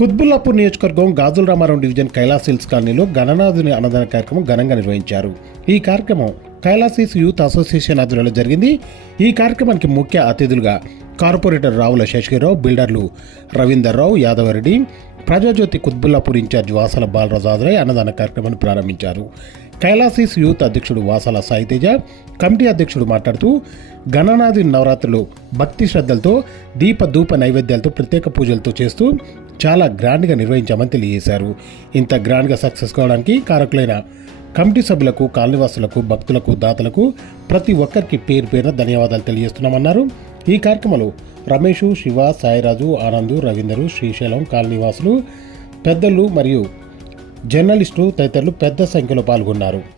కుత్బుల్లాపూర్ నియోజకవర్గం Gajula Ramarao division Kailash hills కాలనీలో గణనాథుని అన్నదాన కార్యక్రమం ఘనంగా నిర్వహించారు. ఈ కార్యక్రమం కైలాసీస్ యూత్ అసోసియేషన్ ఆధ్వర్యంలో జరిగింది. ఈ కార్యక్రమానికి ముఖ్య అతిథులుగా కార్పొరేటర్ రావుల శశిరావు బిల్డర్లు రవీందర్ రావు యాదవరెడ్డి ప్రజాజ్యోతి కుత్బుల్లాపూర్ ఇన్ఛార్జ్ వాసల బాలరాజు ఆదురై అన్నదాన కార్యక్రమాన్ని ప్రారంభించారు. కైలాసీస్ యూత్ అధ్యక్షుడు వాసల సాయితేజ కమిటీ అధ్యక్షుడు మాట్లాడుతూ గణనాథి నవరాత్రులు భక్తి శ్రద్ధలతో దీప ధూప నైవేద్యాలతో ప్రత్యేక పూజలతో చేస్తూ చాలా గ్రాండ్గా నిర్వహించామని తెలియజేశారు. ఇంత గ్రాండ్గా సక్సెస్ కావడానికి కారకులైన కమిటీ సభ్యులకు కాలనివాసులకు భక్తులకు దాతలకు ప్రతి ఒక్కరికి పేరు పేరున ధన్యవాదాలు తెలియజేస్తున్నామన్నారు. ఈ కార్యక్రమంలో రమేష్ శివ సాయిరాజు ఆనందు రవీందరు శ్రీశైలం కాలనీవాసులు పెద్దలు మరియు జర్నలిస్టులు తదితరులు పెద్ద సంఖ్యలో పాల్గొన్నారు.